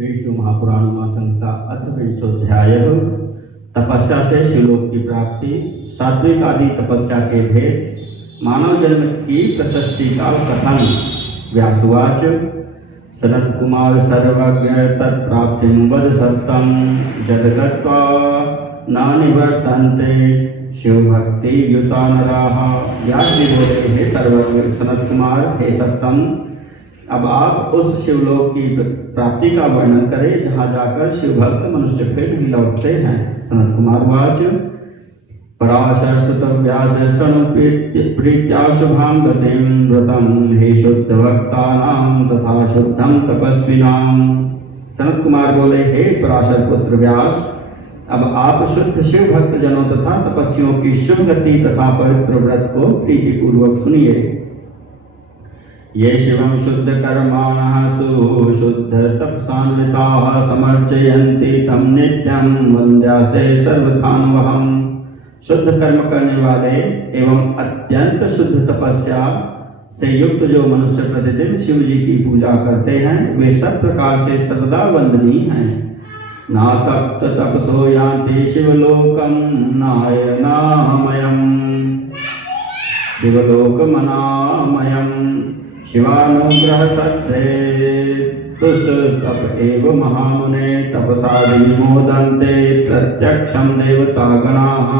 श्री शिव महापुराण संहिता अथ विंशोध्याय। तपस्या से शिवलोक की प्राप्ति, सात्विक आदि तपस्या के भेद, मानव जन्म की प्रशस्ति का कथन। व्यासुवाच। सनत कुमार सर्वज्ञ तत्प्राप्तिं वद सत्तं जदगत्वा न निवर्तन्ते शिवभक्ति युता नराः। व्यास जी बोले, हे सर्वज्ञ सनत कुमार, हे सत्तम, अब आप उस शिवलोक की प्राप्ति का वर्णन करें जहाँ जाकर शिवभक्त मनुष्य फिर नहीं लौटते हैं। सनत कुमार वाच। पराशर सुत व्यास शृणु प्रीत्या शुभां गतिं व्रतं हे शुद्ध भक्तानां तथा शुद्धं तपस्विनां। सनत कुमार बोले, हे पराशर पुत्र व्यास, अब आप शुद्ध शिव भक्त जनों तथा तपस्वियों की शुभ गति तथा पवित्र व्रत को प्रीतिपूर्वक सुनिए। ये शिवं शुद्ध कर्माणः सुशुद्ध तपसान्विताः समर्चयन्ति तं नित्यं वन्द्यास्ते सर्वथान्वहम्। शुद्ध कर्म करने वाले एवं अत्यंत शुद्ध तपस्या से युक्त जो मनुष्य प्रतिदिन शिव जी की पूजा करते हैं, वे सब प्रकार से सर्वदा वंदनीय हैं। ना तप्त तपसो यान्ति शिवलोकं नायनामयम् शिवलोकमनामयम् शिवानुग्रह सत्ते तुष्टप एव महामुने तपसा विमोदन्ते प्रत्यक्षं देवतागणाः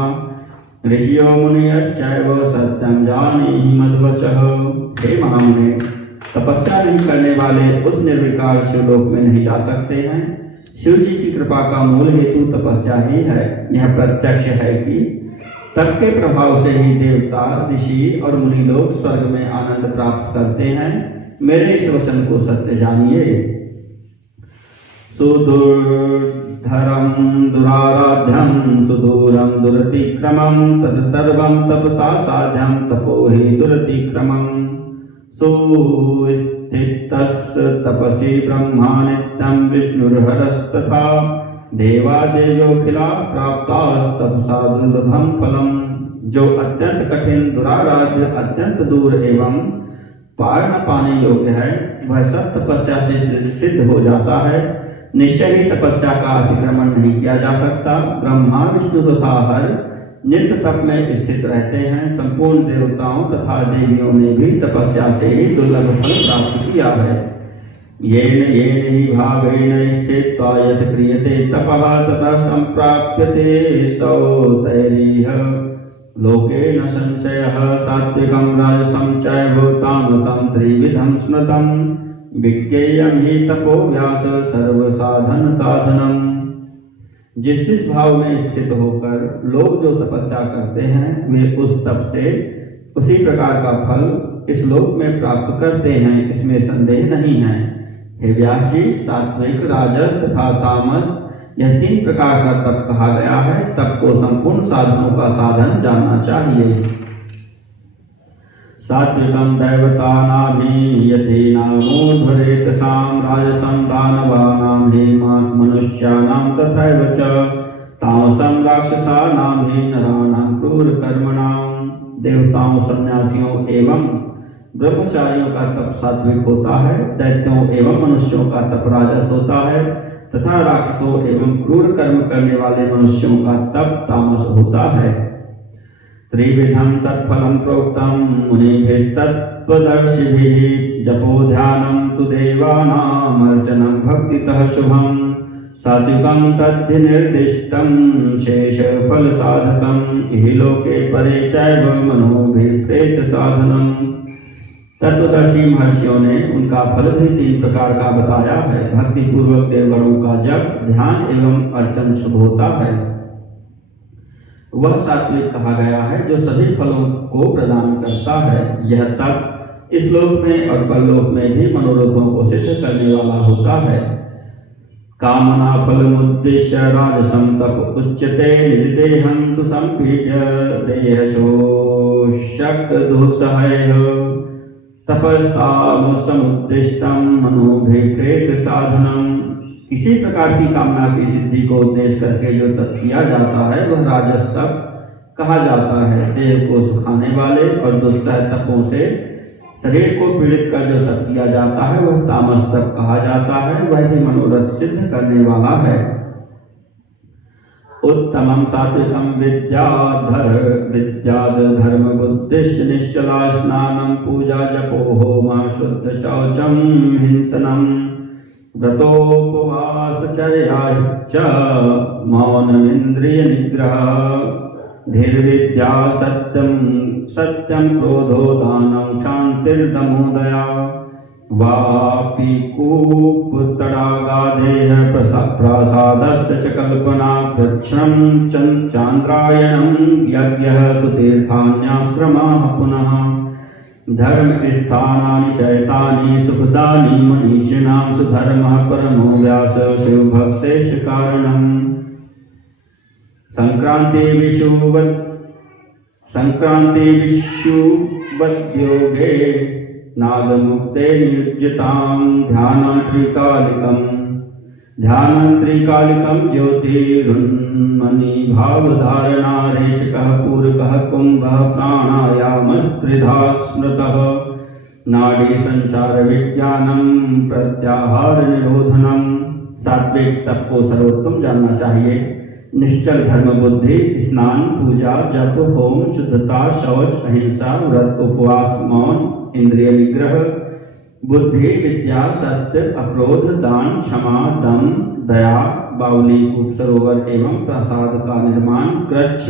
ऋषियो मुनयश्चैव सत्यं जानीहि मद्वचः। हे महामुने, तपस्या नहीं करने वाले उस निर्विकार शिवलोक में नहीं जा सकते हैं। शिव जी की कृपा का मूल हेतु तपस्या ही है। यह प्रत्यक्ष है कि तप के प्रभाव से ही देवता, ऋषि और मुनि लोग स्वर्ग में आनंद प्राप्त करते हैं। मेरे इस वचन को सत्य जानिए। सुदुर्धरं दुराराध्यं सुदूरं दुरतिक्रमं तत्सर्वं तपसा साध्यं तपो हि दुरतिक्रमं। सुस्थितस्य तपसि ब्रह्मा नित्यं विष्णुर्हरस्तथा देवादेवोऽखिला प्राप्तास्तपसा दुर्लभं फलम्। जो अत्यंत कठिन, दुराराध्य, अत्यंत दूर एवं पार न पाने योग्य है, वह सब तपस्या से सिद्ध हो जाता है। निश्चय ही तपस्या का अतिक्रमण नहीं किया जा सकता। ब्रह्मा, विष्णु तथा हर नित्य तप में स्थित रहते हैं। संपूर्ण देवताओं तथा देवियों ने भी तपस्या से ही दुर्लभ फल प्राप्त किया है। येन हि भावेन स्थित्वा यत् क्रियते तपः ततः सम्प्राप्यते सौतैरिह लोके न संशयः। सात्विकं राजसं चैव तामसं त्रिविधं स्मृतं विज्ञेयं हि तपो व्यास सर्वसाधन साधनम्। जिस भाव में स्थित होकर लोग जो तपस्या करते हैं, वे उस तप से उसी प्रकार का फल इस लोक में प्राप्त करते हैं, इसमें संदेह नहीं है। हे व्यास जी, सात्विक, राजस तथा तामस, यह तीन प्रकार का तप कहा गया है। तप को संपूर्ण साधनों का साधन जानना चाहिए। सात्विकं दैवतानाभि यथेनामूर्ध्वरेतसां राजसं दानवानां हेमान् मनुष्याणां तथैव च तामसं राक्षसानां हि नराणां क्रूरकर्मणां। देवताओं, सन्यासियों एवं ब्रह्मचारियों का तप सात्विक होता है, दैत्यों एवं मनुष्यों का तप राजस होता है तथा राक्षसों एवं क्रूर कर्म करने वाले मनुष्यों का तप तामस होता है। त्रिविधं तत्फलं प्रोक्तं मुनिभिस्तत्त्वदर्शिभिः जपो ध्यानं तु देवानामर्चनं भक्तितः शुभं। सात्विकं तद्धि निर्दिष्टं शेषफलसाधकं इह लोके परे चैव मनोभिप्रेत साधनम्। तत्वदर्शी महर्षियों ने उनका फल भी तीन प्रकार का बताया है। भक्ति पूर्वक देवगणों का जप, ध्यान एवं अर्चन शुभ होता है। वह सात्विक कहा गया है जो सभी फलों को प्रदान करता है। यह तप इस लोक में और परलोक में भी मनोरथों को सिद्ध करने वाला होता है। कामना फलमुद्दिश्य राजसं तप उच्यते निर्देहं सुसंपीड्य देहशोषक दुःसहैः तपस्तामसमुद्दिष्टं मनोभिप्रेत साधनम्। किसी प्रकार की कामना की सिद्धि को उद्देश्य करके जो तप किया जाता है, वह राजस तप कहा जाता है। देह को सुखाने वाले और दुस्सह तपों से शरीर को पीड़ित कर जो तप किया जाता है वह तामस तप कहा जाता है, वह भी मनोरथ सिद्ध करने वाला है। उत्तमं सात्विकं विद्याद धर्म बुद्धिश्च निश्चला स्नानं पूजा जपो होमः शुद्ध शौचं हिंसनं व्रतोपवासचर्या च मौनमिन्द्रिय निग्रह धीर्विद्या सत्यं क्रोधो दानं शान्तिर्दमोदया वापि कूपतडागादेह प्रसादस्य च कल्पना कृच्छ्रं चान्द्रायणं यज्ञः सुतीर्थान्याश्रमाः पुनः धर्मस्थानानि चैतानि सुखदानि मनीषिणां सुधर्मः परमो व्यास शिवभक्तेश कारणम् संक्रांति विषुवद्योगे नादमुक्ते नियुज्यतां ध्यानंत्रिकालिकं ज्योतिरुन्मनी भावधारणा रेचकः पूरकः कुंभः प्राणायामस्त्रिधा स्मृतः नाड़ी संचार विज्ञानम प्रत्याहार निरोधनम। सात्विक तप को सर्वोत्तम जानना चाहिए। निश्चल धर्म बुद्धि, स्नान, पूजा, जप, होम, शुद्धता, शौच, अहिंसा, व्रत, उपवास, मौन, इंद्रिय निग्रह, बुद्धि, विद्या, सत्य, अक्रोध, दान, क्षमा, दम, दया, बावली, कूप सरोवर एवं प्रसाद का निर्माण, कृच्छ,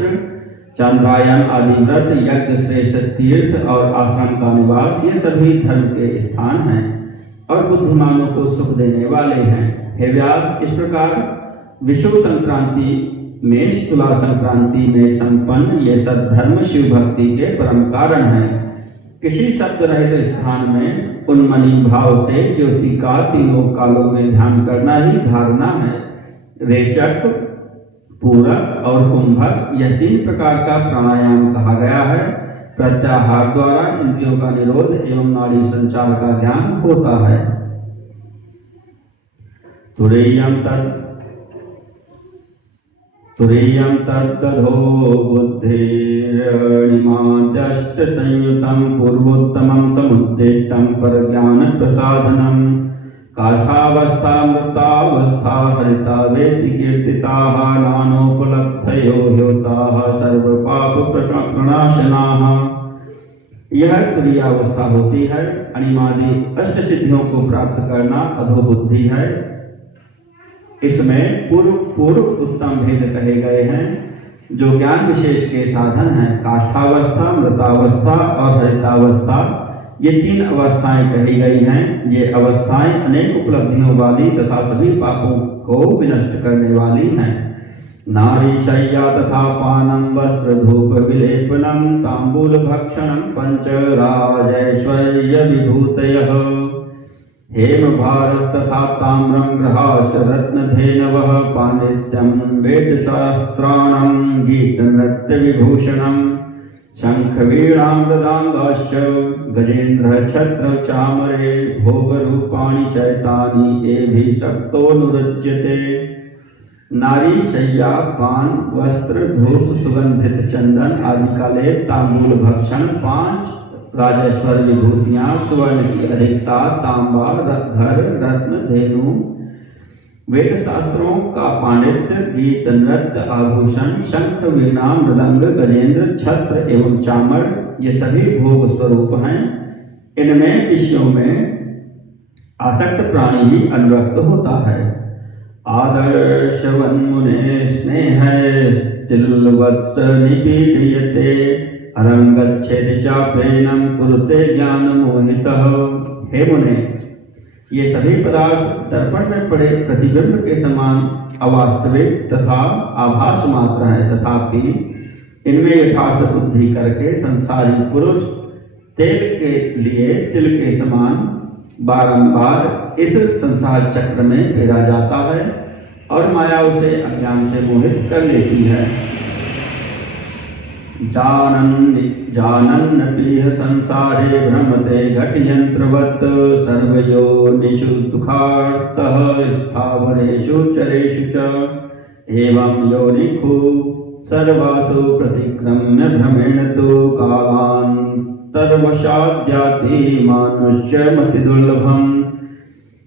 चंद्रायन आदि व्रत, यज्ञ, श्रेष्ठ तीर्थ और आश्रम का निवास, ये सभी धर्म के स्थान हैं और बुद्धिमानों को सुख देने वाले हैं। हे व्यास, इस प्रकार विषुव संक्रांति में तुला संक्रांति में संपन्न ये सब धर्म शिव भक्ति के परम कारण हैं। किसी शब्द रहित स्थान में उन्मनी भाव से ज्योति का तीनों कालों में ध्यान करना ही धारणा है। रेचक, पूरक और कुंभक, यह तीन प्रकार का प्राणायाम कहा गया है। प्रत्याहार द्वारा इंद्रियों का निरोध एवं नाड़ी संचार का ध्यान होता है। तुरीयं तद्दधो बुद्धिर्णिमाद्यष्ट संयुतं पूर्वोत्तमं समुद्दिष्टं परज्ञानप्रसाधनं काष्ठावस्था मृतावस्था हरिता वेति कीर्तिताः नानोपलब्धयो ह्योताः सर्वपापप्रणाशनाः। यह तुरीयावस्था होती है। अणिमादि अष्ट सिद्धियों को प्राप्त करना अधोबुद्धि है। इसमें पूर्व उत्तम भेद कहे गए हैं जो ज्ञान विशेष के साधन हैं। काष्ठावस्था, मृतावस्था और हरितावस्था, ये तीन अवस्थाएं कही गई हैं। ये अवस्थाएं अनेक उपलब्धियों वाली तथा सभी पापों को विनष्ट करने वाली हैं। नारी शय्या तथा पानम वस्त्र धूप विलेपनम तांबूल भक्षणम पंचराजैश्वर्य विभूतयः हेम भारस्तथा ताम्रं ग्रहाश्च रत्नधेनवः पांडित्यं वेदशास्त्राणं गीतनृत्यविभूषणं शंखवीणां मृदांगाश्च गजेन्द्र छत्र चामरे भोगरूपाणि चैतानि एभिः शक्तोऽनुरज्यते। नारी शय्या, पान, वस्त्र, धूप, सुगंधित चंदन आदि का लेप, तांबूल भक्षण, 5 राजेश्वर विभूतियां, सुवर्ण की अधिकता, तांबा, घर, रत्न, धेनु, वेद शास्त्रों का पांडित्य, गीत, नृत्य, आभूषण, शंख, वीणा, मृदंग, गजेंद्र, छत्र एवं चामर, ये सभी भोग स्वरूप हैं। इनमें विषयों में आसक्त प्राणी ही अनुरक्त होता है। आदर्शवन्मुने स्नेह तिलवत्स निपीड्यते अरंगच्छेद चाप्रेणं कुरुते ज्ञान मोहितः। हे मुने, ये सभी पदार्थ दर्पण में पड़े प्रतिबिंब के समान अवास्तविक तथा आभास मात्र है, तथापि इनमें यथार्थ बुद्धि करके संसारी पुरुष तेल के लिए तिल के समान बारंबार इस संसार चक्र में फेरा जाता है और माया उसे अज्ञान से मोहित कर लेती है। जानन्नपीह संसारे भ्रमते घटयंत्रवत् सर्वयोनिषु दुःखार्तः स्थावरेषु चरेषु च एवं योनिषु सर्वासु प्रतिक्रम्य भ्रमेण तु कालान् तर्वशाद्याति मानुष्यमति दुर्लभम्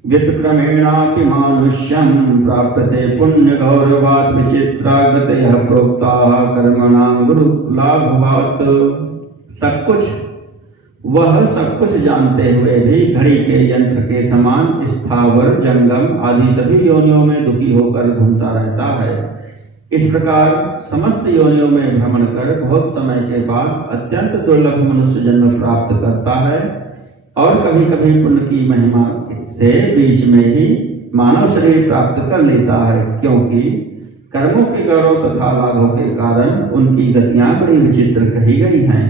व्यतिक्रमेणापि मानुष्यं प्राप्यते पुण्यगौरवात् विचित्रागतयः प्रोक्ताः कर्मणां गुरुलाभवात्। वह सब कुछ जानते हुए भी घड़ी के यंत्र के समान स्थावर जंगम आदि सभी योनियों में दुखी होकर घूमता रहता है। इस प्रकार समस्त योनियों में भ्रमण कर बहुत समय के बाद अत्यंत दुर्लभ मनुष्य जन्म प्राप्त करता है और कभी कभी पुण्य की महिमा से बीच में ही मानव शरीर प्राप्त कर लेता है, क्योंकि कर्मों के गौरव तथा लाभों के कारण उनकी गतियां बड़ी विचित्र कही गई हैं।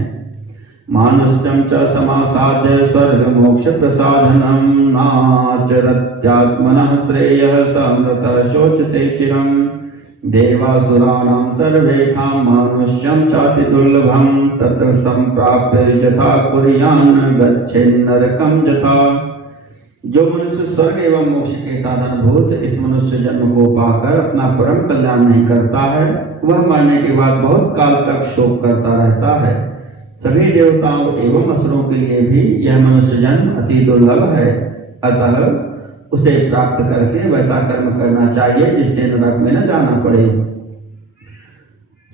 मानुष्यं च समासाद्य स्वर्ग मोक्ष प्रसाधनं नाचरत्यात्मनः श्रेयः समृतः शोचते चिरम् देवासुराणां सर्वेषां मानुष्यं चाति दुर्लभं तत्र संप्राप्य यथा कुर्यान्न गच्छेन्नरकं यथा। जो मनुष्य स्वर्ग एवं मोक्ष के साधन भूत इस मनुष्य जन्म को पाकर अपना परम कल्याण नहीं करता है, वह मरने के बाद बहुत काल तक शोक करता रहता है। सभी देवताओं एवं असुरों के लिए भी यह मनुष्य जन्म अति दुर्लभ है, अतः उसे प्राप्त करके वैसा कर्म करना चाहिए जिससे नरक में न जाना पड़े।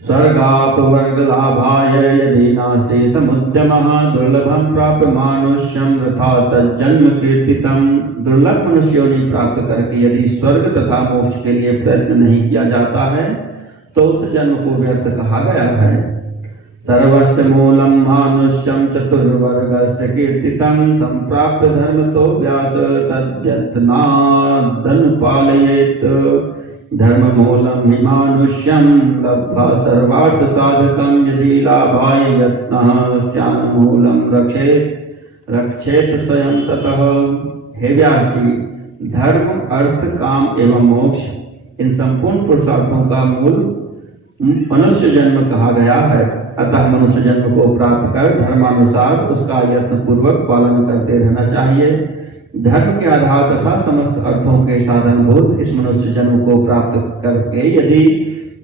स्वर्गापवर्ग लाभाय यदि नास्ति समुद्यमः दुर्लभं प्राप्य मानुष्यं वृथा तज्जन्म कीर्तितम्। दुर्लभ मनुष्य योनि प्राप्त करके यदि स्वर्ग तथा मोक्ष के लिए प्रयत्न नहीं किया जाता है तो उस जन्म को व्यर्थ कहा गया है। सर्वस्य मूलं मानुष्यं चतुर्वर्गस्य कीर्तितं संप्राप्य धर्मतो व्यास तद्यत्नादनुपालयेत्। धर्म मूलं हि मानुष्यं लब्ध्वा सर्वार्थ साधकं यदि लाभाय यत्नः स्यान्मूलं रक्षेत स्वयं ततः। हे व्यास जी, धर्म अर्थ काम एवं मोक्ष इन संपूर्ण पुरुषार्थों का मूल मनुष्य जन्म कहा गया है, अतः मनुष्य जन्म को प्राप्त कर धर्मानुसार उसका यत्न पूर्वक पालन करते रहना चाहिए। धर्म के आधार तथा समस्त अर्थों के साधन भूत इस मनुष्य जन्म को प्राप्त करके यदि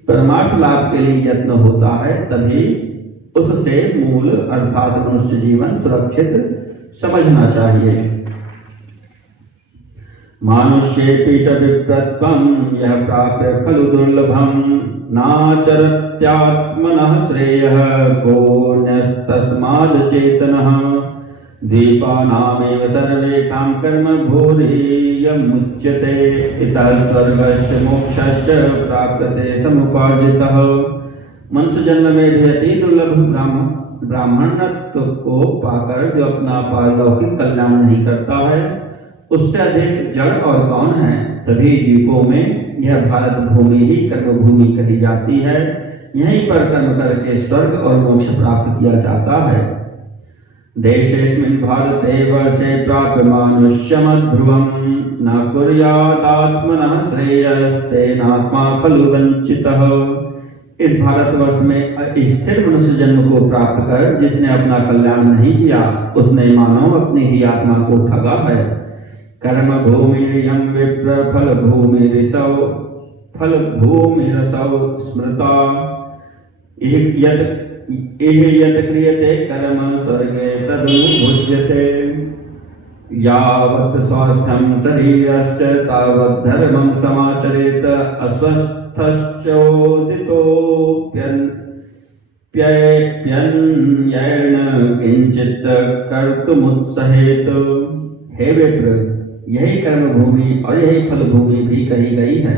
परमार्थ लाभ के लिए यत्न होता है तभी उससे मूल अर्थात मनुष्य जीवन सुरक्षित समझना चाहिए। मानुष्येऽपि च विप्रत्वं यः प्राप्य खलु दुर्लभं नाचरत्यात्मनः श्रेयः पुण्यस्तस्माद् चेतनः। द्वीपानामेव सर्वेषां कर्म भूरियमुच्यते इतः स्वर्गश्च मोक्षश्च प्राप्यते समुपार्जितः। मनुष्य जन्म में भी अति दुर्लभ ब्राह्मणत्व को पाकर जो अपना पारलौकिक कल्याण नहीं करता है उससे अधिक जड़ और कौन है। सभी द्वीपों में यह भारत भूमि ही कर्म भूमि कही जाती है, यहीं पर कर्म करके स्वर्ग और मोक्ष प्राप्त किया जाता है। देशेऽस्मिन् भारते वर्षे प्राप्य मानुष्यमध्रुवं न कुर्यादात्मनः श्रेयस्तेनात्मा खलु वंचितः। इस भारतवर्ष में स्थिर मनुष्य जन्म को प्राप्त कर जिसने अपना कल्याण नहीं किया उसने मानव अपनी ही आत्मा को ठगा है। कर्म भूमिर्यं विप्र फल भूमिरसौ स्मृता यत् क्रियते कर्म स्वर्गे तदनुभुज्यते। यावत् स्वास्थ्यं शरीरस्य तावत् धर्मं समाचरेत अस्वस्थश्चोदितोऽप्यन्येन किंचित् कर्तुमुत्सहेत। हे विप्र, यही कर्म भूमि और यही फल भूमि भी कही गई है।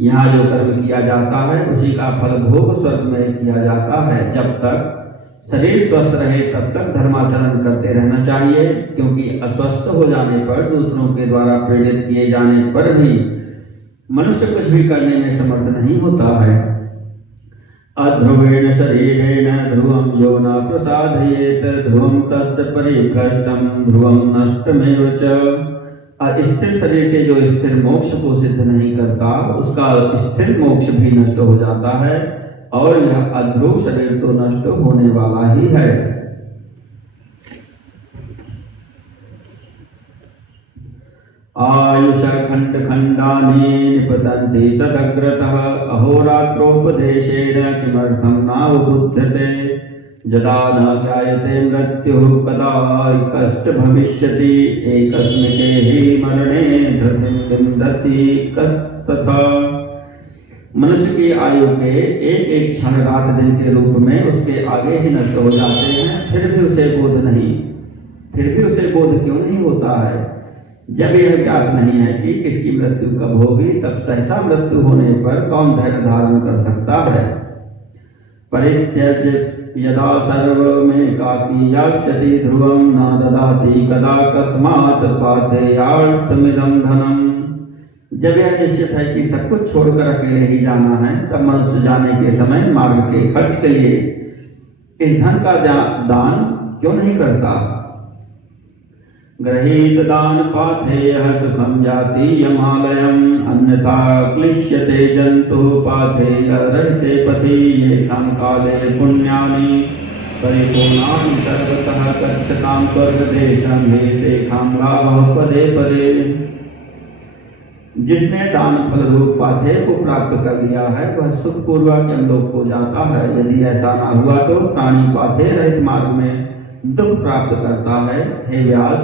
यहाँ जो कर्म किया जाता है उसी का फल भोग स्वर्ग में किया जाता है। जब तक शरीर स्वस्थ रहे तब तक धर्माचरण करते रहना चाहिए, क्योंकि अस्वस्थ हो जाने पर दूसरों के द्वारा प्रेरित किए जाने पर भी मनुष्य कुछ भी करने में समर्थ नहीं होता है। अध्रुवेण शरीरेण ध्रुवं यो न प्रसादयेत ध्रुवं तस्य परिभ्रष्टं ध्रुवं नष्टमेव च। स्थिर शरीर से जो स्थिर मोक्ष को सिद्ध नहीं करता उसका स्थिर मोक्ष भी नष्ट हो जाता है और यह अध्रुव शरीर तो नष्ट होने वाला ही है। आयुष खंड खंडानि निपतन्ति तदग्रतः अहोरात्रोपदेशेन किमर्थं नावबुध्यते। यदा न ज्ञायते मृत्युः कदा कष्ट भविष्यति एकस्मिके हि मरणे धृतिं विन्दति कस्तथा। मनुष्य की आयु के एक एक क्षण रात दिन के रूप में उसके आगे ही नष्ट हो जाते हैं, फिर भी उसे बोध क्यों नहीं होता है? जब यह ज्ञात नहीं है कि किसकी मृत्यु कब होगी, तब सहसा मृत्यु होने पर कौन धैर्य धारण कर सकता है? परित्यज्य यदा सर्वमेकाकी यास्यति ध्रुवं न ददाति कदा कस्मात् पाथेयार्थमिदं धनम्। जब यह निश्चित है कि सब कुछ छोड़कर अकेले ही जाना है, तब मनुष्य जाने के समय मार्ग के खर्च के लिए इस धन का दान क्यों नहीं करता? गृहीत दान पाथेयः सुखं जाति यमालयम् अन्यथा क्लिश्यते जन्तु पाथेय रहते पथि ये काम काले पुण्यानि परिपूर्णानि सर्वतः गच्छतां स्वर्गदेशं हे तेषां लाभः पदे पदे। जिसने दान फल रूप पाथेय को प्राप्त कर लिया है वह सुखपूर्वक यमलोक को जाता है। यदि ऐसा न हुआ तो प्राणी पाथेय रहित मार्ग में दुख प्राप्त करता है। हे व्यास,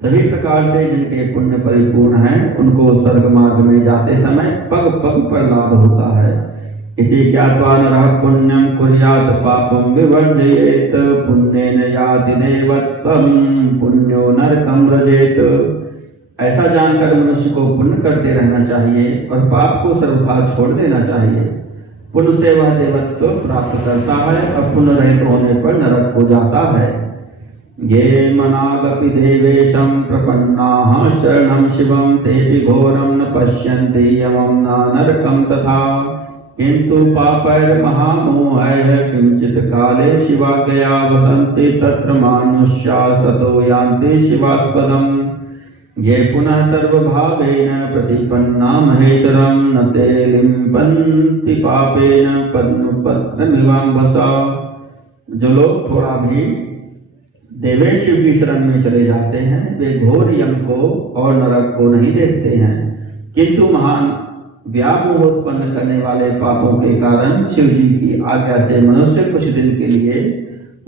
सभी प्रकार से जिनके पुण्य परिपूर्ण हैं उनको स्वर्ग मार्ग में जाते समय पग पग पर लाभ होता है। इति ज्ञात्वा नरः पुण्यं कुर्यात् पापं विवर्जयेत् पुण्येन याति देवत्वं पुण्यो नरकं व्रजेत्। ऐसा जानकर मनुष्य को पुण्य करते रहना चाहिए और पाप को सर्वथा छोड़ देना चाहिए। पुण्य से वह देवत्व प्राप्त करता है और पुण्य रहित होने पर नरक हो जाता है। ये मनागपि देवेशं प्रपन्नाः शरणं शिवं तेऽपि घोरं न पश्यन्ति यमं न नरकं तथा किन्तु पापैर्महामोहैः किञ्चित् काले शिवाज्ञया वसन्ति तत्र मानुष्याः ततो यान्ति शिवास्पदम्। ये पुनः सर्वभावेन प्रतिपन्ना महेश्वरं न ते लिम्पन्ति पापेन पद्मपत्रमिवाम्भसा। जो लोग थोड़ा भी देवेश शिव की शरण में चले जाते हैं वे घोर यम को और नरक को नहीं देखते हैं, किंतु महान व्यामोह उत्पन्न करने वाले पापों के कारण शिव जी की आज्ञा से मनुष्य कुछ दिन के लिए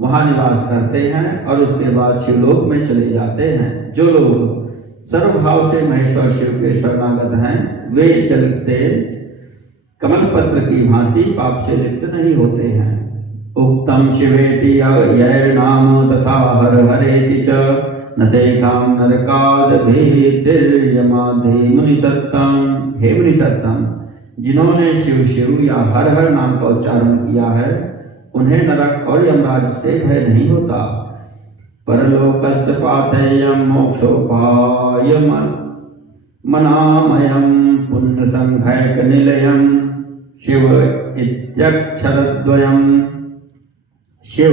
वहां निवास करते हैं और उसके बाद शिवलोक में चले जाते हैं। जो लोग सर्वभाव से महेश्वर शिव के शरणागत हैं वे जल से कमल पत्र की भांति पाप से लिप्त नहीं होते हैं। उक्तम शिवेति यैर्नाम तथा हर हरेति च न तेषां नरकादभिर्यमाधि मुनिसत्तम। हे मुनिसत्तम, जिन्होंने शिव शिव या हर हर नाम का उच्चारण किया है उन्हें नरक और यमराज से भय नहीं होता। परलोकस्य पाथेयं मोक्षोपायं मनामयं पुण्यसंघैकनिलयं शिव इत्यक्षरद्वयम्। शिव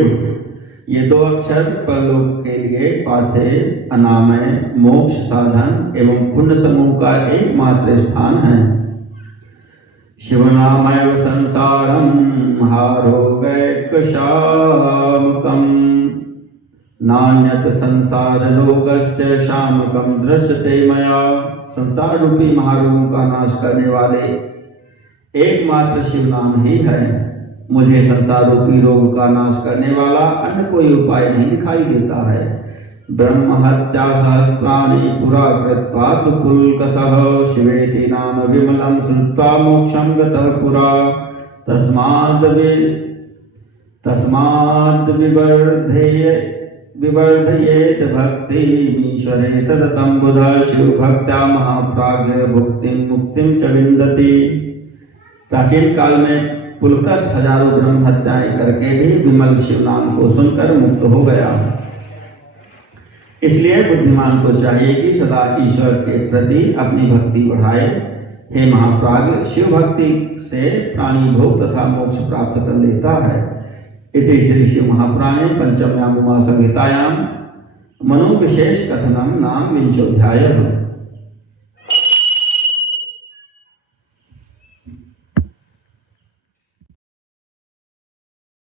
ये दो अक्षर परलोक के लिए पाथेय, अनामय, मोक्ष साधन एवं पुण्य समूह का एकमात्र स्थान है। शिवनामैव संसारं हारोगैकशामकम् नान्यत संसार लोकस्य शामकं दृश्यते मया। संसार रूपी महारोगों का नाश करने वाले एकमात्र शिव नाम ही है। मुझे संसार रूपी रोग का नाश करने वाला अन्य कोई उपाय नहीं दिखाई देता है। ब्रह्म हत्या सहस्राणि पुरा कृत्वा तु पुलकसः शिवेति नाम विमलं श्रुत्वा मोक्षं गतः पुरा। तस्माद् विवर्धयेत भक्तिमीश्वरे सततं बुधः शिव भक्त्या महाप्राज्ञ भुक्तिं मुक्तिं च विन्दति। प्राचीन काल में पुलकस हजारों ब्रह्म हत्याएं करके भी विमल शिव नाम को सुनकर मुक्त हो गया। इसलिए बुद्धिमान को चाहिए कि सदा ईश्वर के प्रति अपनी भक्ति बढ़ाए। हे महाप्राज्ञ, शिव भक्ति से प्राणी भोग तथा मोक्ष प्राप्त कर लेता है। इति श्री शिव महापुराणे पंचम्यां उमा संहितायां मनो विशेष कथनम नाम विंशोऽध्यायः।